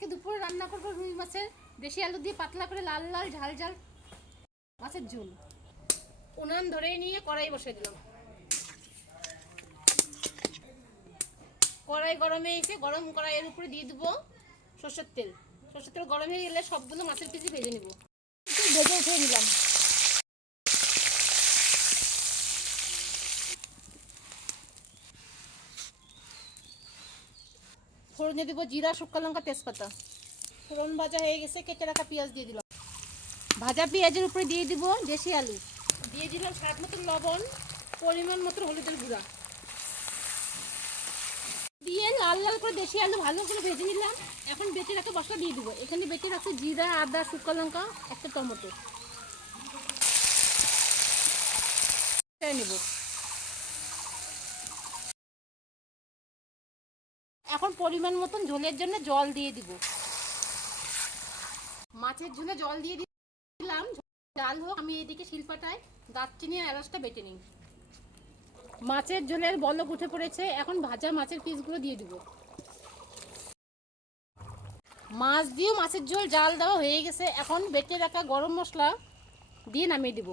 আজকে দুপুরে রান্না করব রুই মাছের দেশি আলু দিয়ে পাতলা করে লাল লাল ঝাল ঝাল মাছের ঝোল। উনান ধরে নিয়ে কড়াই বসিয়ে দিলাম। কড়াই গরমে এসে গরম কড়াইয়ের উপরে দিয়ে দেবো সরষের তেল। সরষের তেল গরম হয়ে গেলে সবগুলো মাছের পিসি ভেজে নেব। ভেজে উঠিয়ে নিলাম। ফোড়নে দিব জিরা, শুকনো লঙ্কা, তেজপাতা। ফোড়ন ভাজা হয়ে গেছে, কেটে রাখা পেঁয়াজ দিয়ে দিলাম। ভাজা পেঁয়াজের উপরে দিয়ে দিব দেশি আলু। দিয়ে দিলাম স্বাদ মতো লবণ, পরিমাণ মতো হলুদের গুঁড়া দিয়ে লাল লাল করে দেশি আলু ভালো করে ভেজে নিলাম। এখন বেটে রাখা মশলা দিয়ে দিব। এখানে বেটে রাখছে জিরা, আদা, শুকনো লঙ্কা, একটা টমেটো নেব। এখন পরিমাণ মতন ঝোলের জন্য জল দিয়ে দিব। মাছের ঝোলে জল দিয়ে দিলাম। ডাল হোক, আমি এদিকে শিলপাটায় দারচিনি আর এলাচটা বেটে নিই। মাছের ঝোলের বলক উঠে পড়েছে। এখন ভাজা মাছের পিসগুলো দিয়ে দিব। মাছ দিয়েও মাছের ঝোল জাল দেওয়া হয়ে গেছে। এখন বেটে রাখা গরম মশলা দিয়ে নামিয়ে দিব।